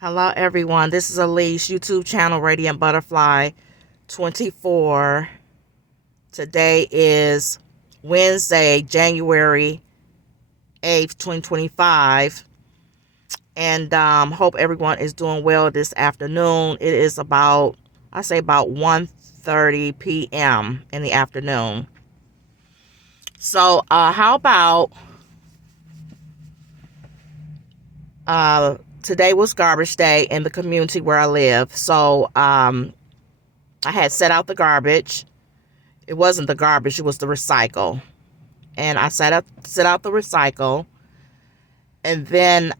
Hello, everyone. This is Elise, YouTube channel Radiant Butterfly 24. Today is Wednesday, January 8th, 2025. And hope everyone is doing well this afternoon. It is I say about 1:30 p.m. in the afternoon. So, how about today was garbage day in the community where I live. So, I had set out the garbage. It wasn't the garbage, it was the recycle. And I set out the recycle. And then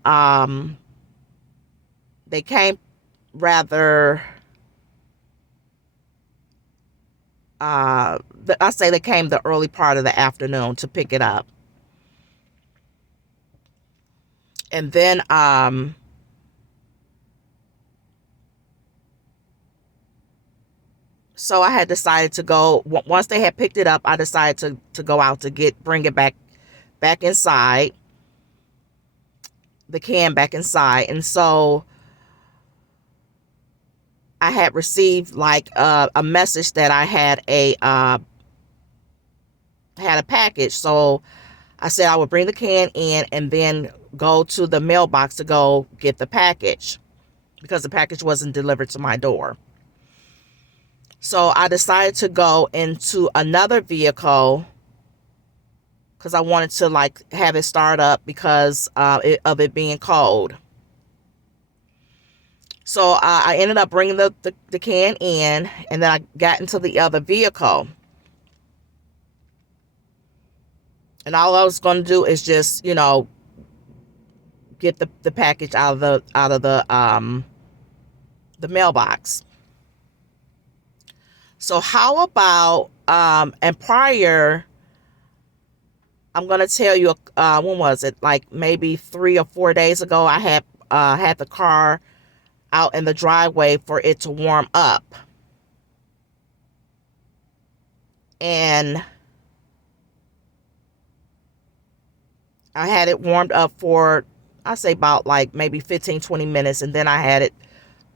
they came rather I say they came the early part of the afternoon to pick it up. And then so I had decided to go, once they had picked it up, I decided to go out to bring it back inside, the can back inside. And so I had received like a message that I had a package. So I said I would bring the can in and then go to the mailbox to go get the package because the package wasn't delivered to my door. So I decided to go into another vehicle because I wanted to like have it start up because of it being cold. So I ended up bringing the can in, and then I got into the other vehicle. And all I was going to do is just, get the package out of the mailbox. So how about and prior, I'm going to tell you, when was it? Like maybe 3 or 4 days ago, I had the car out in the driveway for it to warm up. And I had it warmed up for, I say about like maybe 15, 20 minutes. And then I had it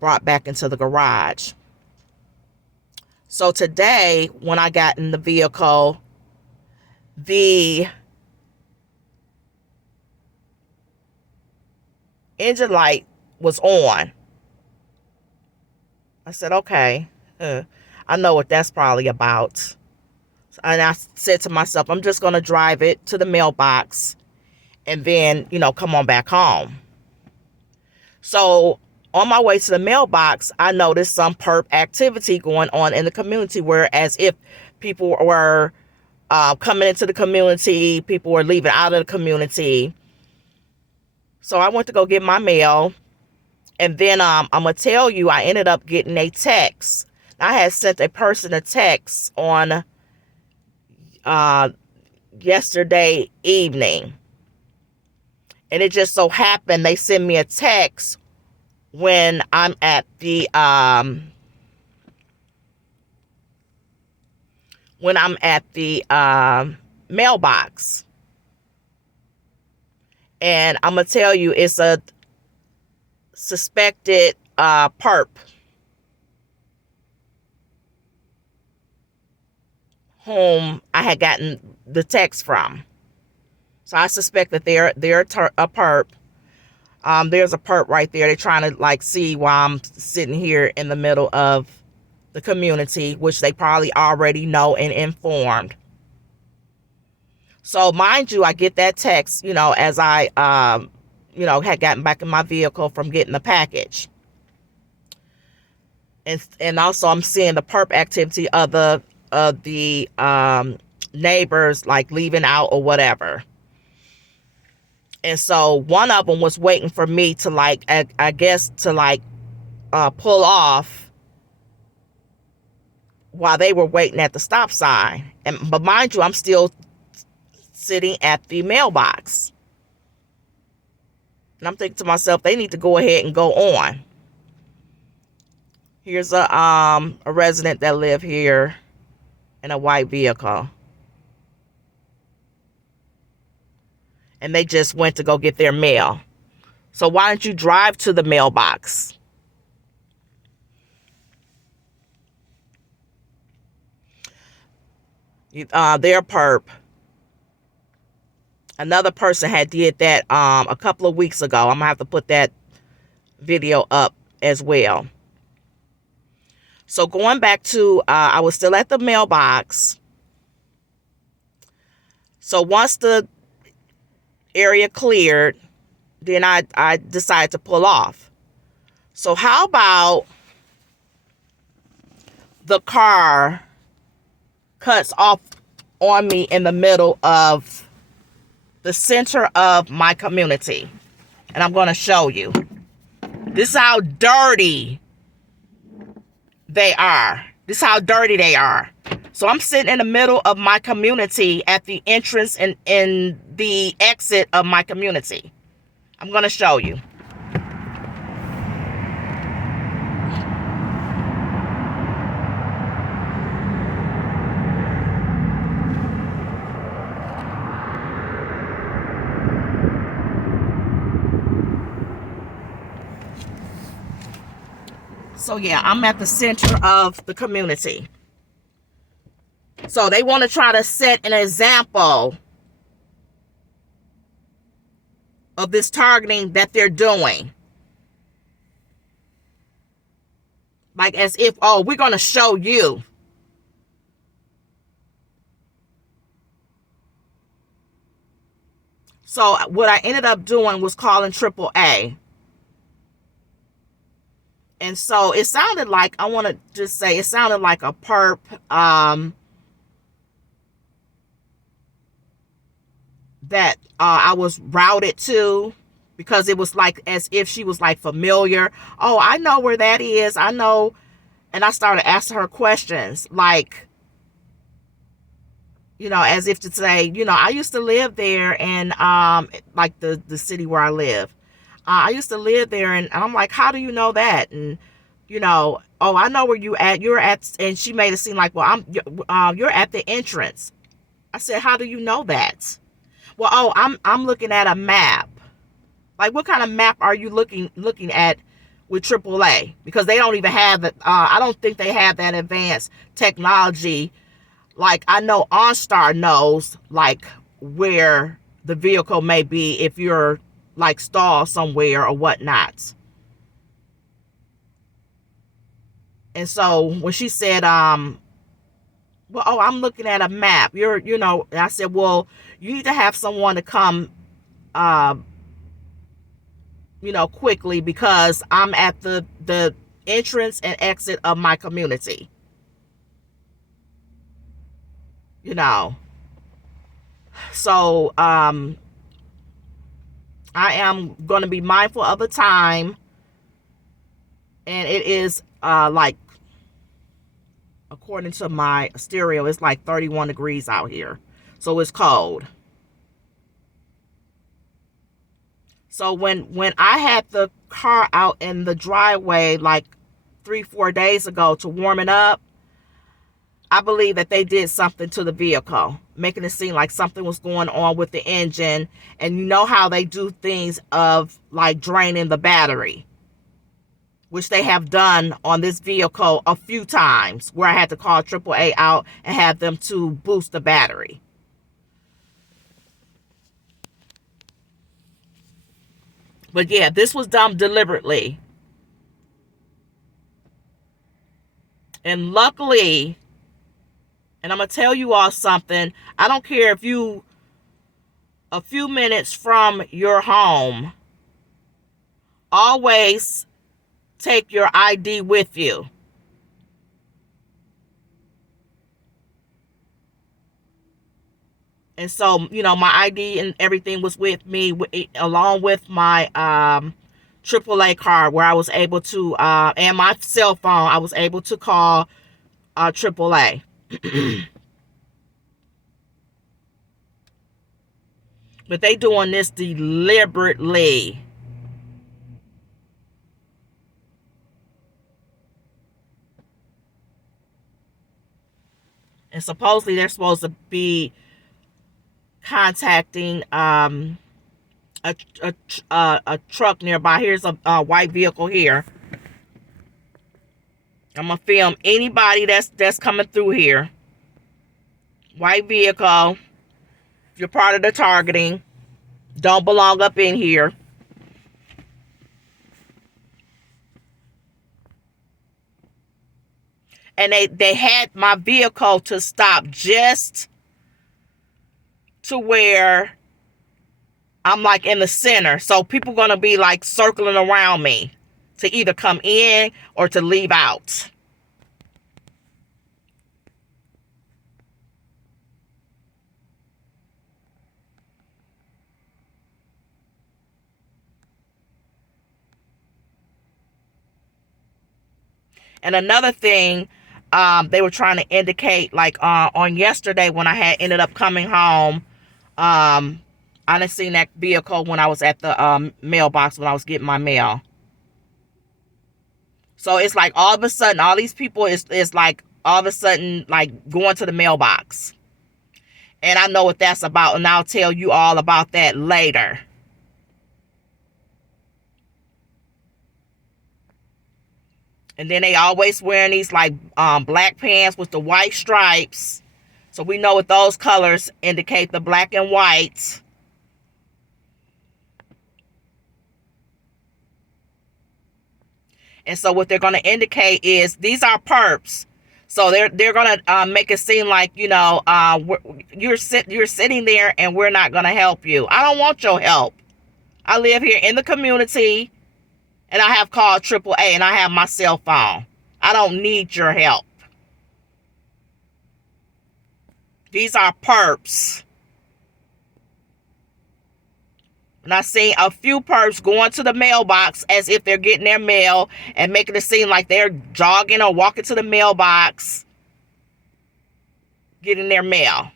brought back into the garage. So today, when I got in the vehicle, the engine light was on. I said, okay, I know what that's probably about. And I said to myself, I'm just going to drive it to the mailbox and then, come on back home. So on my way to the mailbox, I noticed some perp activity going on in the community, where as if people were coming into the community, people were leaving out of the community. So I went to go get my mail. And then I'm going to tell you, I ended up getting a text. I had sent a person a text on yesterday evening. And it just so happened they sent me a text when I'm at the mailbox. And I'm going to tell you, it's a suspected perp whom I had gotten the text from. So I suspect that they're a perp. There's a perp right there. They're trying to like see why I'm sitting here in the middle of the community, which they probably already know and informed. So mind you, I get that text, as I had gotten back in my vehicle from getting the package. And also I'm seeing the perp activity of the neighbors like leaving out or whatever. And so one of them was waiting for me to like, I guess to like pull off while they were waiting at the stop sign. But mind you, I'm still sitting at the mailbox. And I'm thinking to myself, they need to go ahead and go on. Here's a resident that live here in a white vehicle. And they just went to go get their mail. So why don't you drive to the mailbox? Their perp. Another person had did that a couple of weeks ago. I'm gonna have to put that video up as well. So going back to, I was still at the mailbox. So once the area cleared, then I decided to pull off. So how about the car cuts off on me in the middle of the center of my community? And I'm going to show you. This is how dirty they are. This is how dirty they are. So I'm sitting in the middle of my community at the entrance and in the exit of my community. I'm going to show you. So yeah, I'm at the center of the community. So they want to try to set an example of this targeting that they're doing. Like as if, oh, we're going to show you. So what I ended up doing was calling AAA. And so it sounded like, I want to just say, it sounded like a perp that I was routed to, because it was like as if she was like familiar. Oh, I know where that is. I know. And I started asking her questions like, you know, as if to say, you know, I used to live there, and like the city where I live. I used to live there, and I'm like, how do you know that? And, you know, oh, I know where you at. You're at, and she made it seem like, well, you're at the entrance. I said, how do you know that? Well, oh, I'm looking at a map. Like, what kind of map are you looking at with AAA? Because they don't even have it. I don't think they have that advanced technology. Like, I know OnStar knows like where the vehicle may be if you're like stalled somewhere or whatnot. And so when she said, well, oh, I'm looking at a map. You know, and I said, well, you need to have someone to come, you know, quickly, because I'm at the entrance and exit of my community. You know, so I am going to be mindful of the time, and it is like, according to my stereo, it's like 31 degrees out here, so it's cold. So when I had the car out in the driveway like 3-4 days ago to warm it up, I believe that they did something to the vehicle, making it seem like something was going on with the engine. And you know how they do things of like draining the battery, which they have done on this vehicle a few times, where I had to call AAA out and have them to boost the battery. But yeah, this was done deliberately. And luckily, and I'm going to tell you all something, I don't care if you a few minutes from your home, always take your ID with you. And so, you know, my ID and everything was with me, along with my AAA card, where I was able to, and my cell phone, I was able to call AAA. But they doing this deliberately. And supposedly they're supposed to be contacting a truck nearby. Here's a white vehicle here. I'm gonna film anybody that's coming through here. White vehicle. You're part of the targeting. Don't belong up in here. And they had my vehicle to stop just to where I'm like in the center. So people gonna be like circling around me to either come in or to leave out. And another thing, they were trying to indicate, like on yesterday when I had ended up coming home, I done seen that vehicle when I was at the mailbox when I was getting my mail. So it's like all of a sudden, all these people is like all of a sudden like going to the mailbox. And I know what that's about, and I'll tell you all about that later. And then they always wearing these like black pants with the white stripes. So we know what those colors indicate, the black and white. And so what they're going to indicate is these are perps. So they're going to make it seem like, you know, you're sitting there and we're not going to help you. I don't want your help. I live here in the community and I have called AAA and I have my cell phone. I don't need your help. These are perps. And I seen a few perps going to the mailbox as if they're getting their mail and making it seem like they're jogging or walking to the mailbox, getting their mail.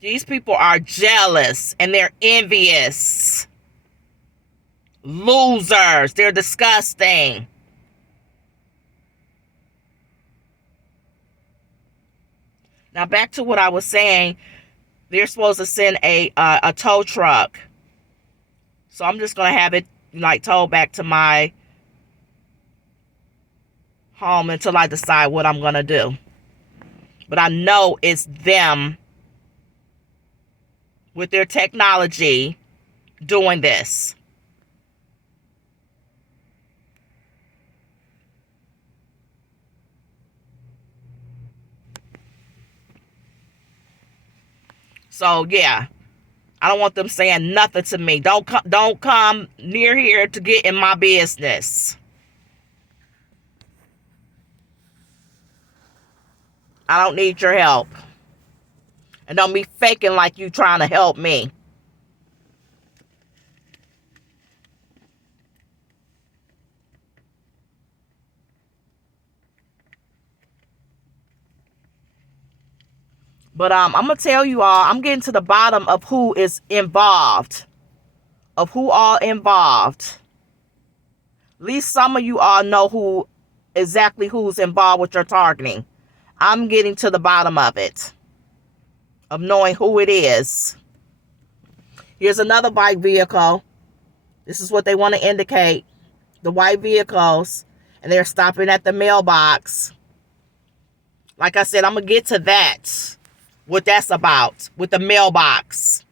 These people are jealous and they're envious. Losers. They're disgusting. Now back to what I was saying. They're supposed to send a tow truck. So I'm just going to have it like towed back to my home until I decide what I'm going to do. But I know it's them with their technology doing this. So yeah, I don't want them saying nothing to me. Don't come near here to get in my business. I don't need your help. And don't be faking like you trying to help me. But I'm gonna tell you all, I'm getting to the bottom of who is involved. Of who all involved. At least some of you all know exactly who's involved with your targeting. I'm getting to the bottom of it. Of knowing who it is. Here's another white vehicle. This is what they want to indicate. The white vehicles. And they're stopping at the mailbox. Like I said, I'm going to get to that. What that's about. With the mailbox.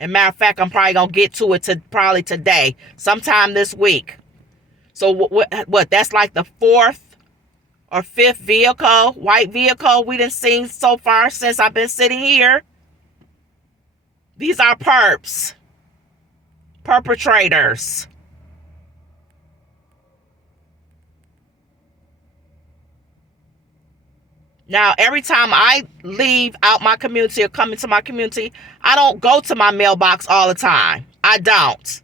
And matter of fact, I'm probably going to get to it probably today. Sometime this week. So what? That's like the fourth or fifth vehicle, white vehicle we done seen so far since I've been sitting here. These are perps. Perpetrators. Now, every time I leave out my community or come into my community, I don't go to my mailbox all the time. I don't.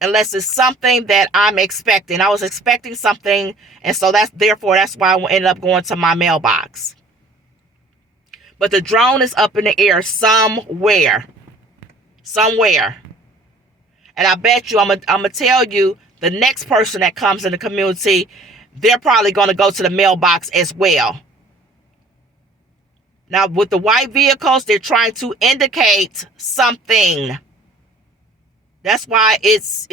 Unless it's something that I'm expecting. I was expecting something, and so that's why I ended up going to my mailbox. But the drone is up in the air somewhere. somewhere. And I bet you, I'm gonna tell you, the next person that comes in the community, they're probably going to go to the mailbox as well. Now, with the white vehicles, they're trying to indicate something. That's why it's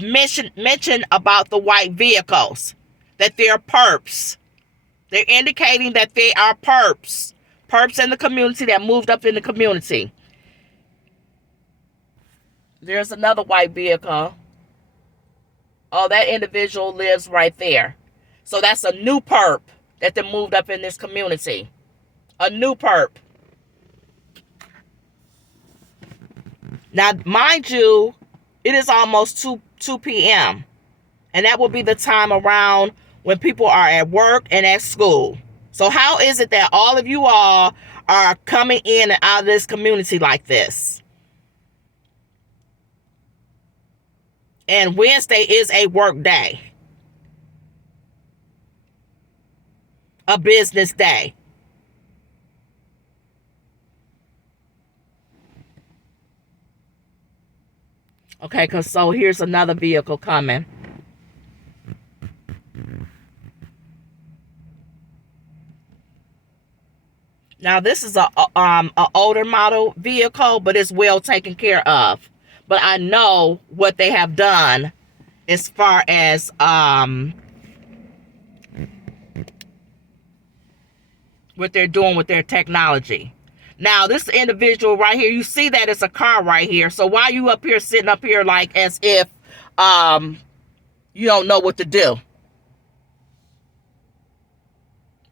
mentioned about the white vehicles, that they're perps. They're indicating that they are perps. Perps in the community that moved up in the community. There's another white vehicle. Oh, that individual lives right there. So that's a new perp that they moved up in this community. A new perp. Now, mind you, it is almost 2 p.m. And that will be the time around when people are at work and at school. So how is it that all of you all are coming in and out of this community like this? And Wednesday is a work day. A business day. Okay, so here's another vehicle coming. Now this is a older model vehicle, but it's well taken care of. But I know what they have done as far as what they're doing with their technology. Now this individual right here, you see that it's a car right here. So why are you up here sitting up here like as if you don't know what to do?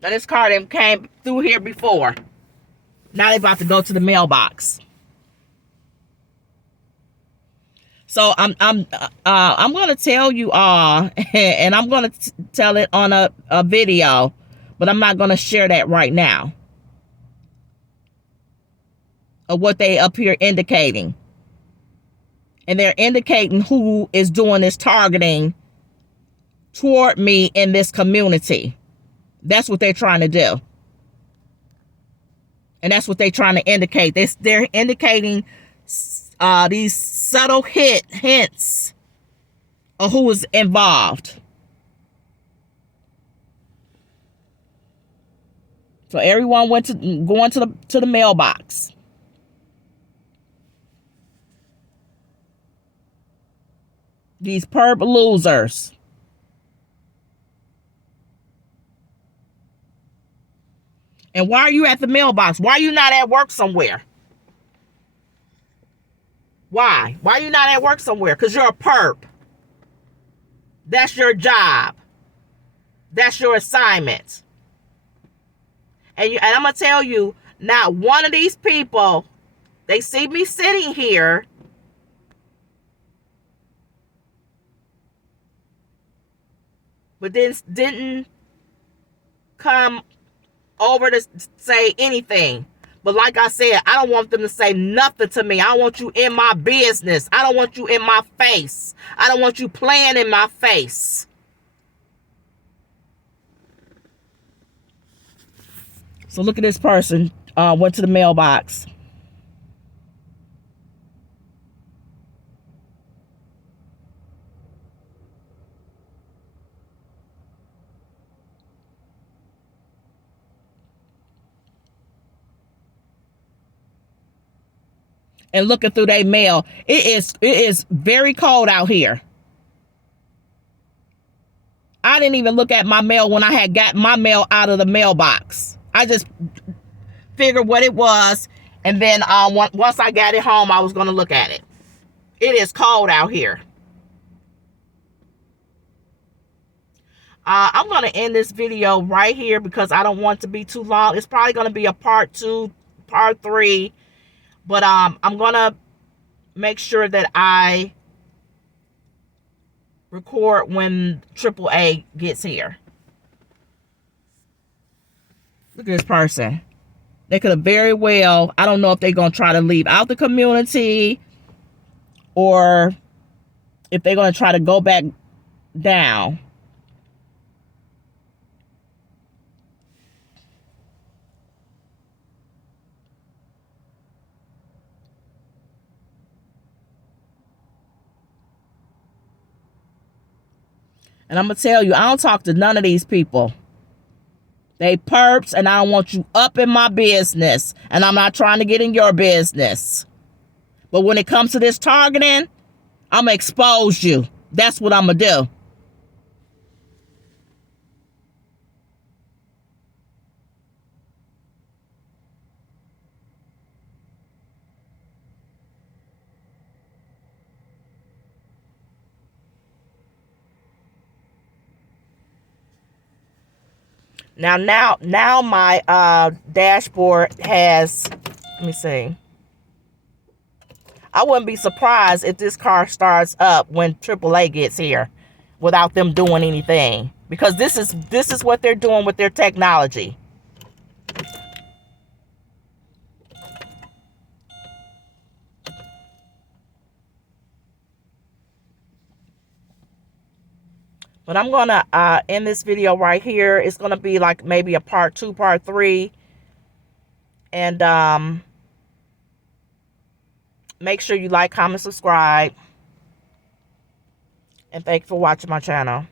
Now this car them came through here before. Now they about to go to the mailbox. So I'm gonna tell you all, and I'm gonna tell it on a video, but I'm not gonna share that right now. Of what they up here indicating, and they're indicating who is doing this targeting toward me in this community. That's what they're trying to do. And that's what they're trying to indicate. They're indicating these subtle hints of who is involved. So everyone going to the mailbox. These perp losers. And why are you at the mailbox? Why are you not at work somewhere? Why? Why are you not at work somewhere? Because you're a perp. That's your job. That's your assignment. And I'm going to tell you, not one of these people, they see me sitting here, but then didn't come over to say anything. But like I said, I don't want them to say nothing to me. I don't want you in my business. I don't want you in my face. I don't want you playing in my face. So look at this person. Went to the mailbox. And looking through their mail. It is very cold out here. I didn't even look at my mail when I had got my mail out of the mailbox. I just figured what it was, and then once I got it home, I was going to look at it. It is cold out here. I'm going to end this video right here because I don't want it to be too long. It's probably going to be a part 2, part 3. But I'm going to make sure that I record when AAA gets here. Look at this person. They could have very well, I don't know if they're going to try to leave out the community or if they're going to try to go back down. And I'm going to tell you, I don't talk to none of these people. They perps, and I don't want you up in my business. And I'm not trying to get in your business. But when it comes to this targeting, I'm going to expose you. That's what I'm going to do. Now my dashboard has, let me see. I wouldn't be surprised if this car starts up when AAA gets here without them doing anything, because this is what they're doing with their technology. But I'm gonna end this video right here. It's gonna be like maybe a part 2, part 3, and make sure you like, comment, subscribe, and thank you for watching my channel.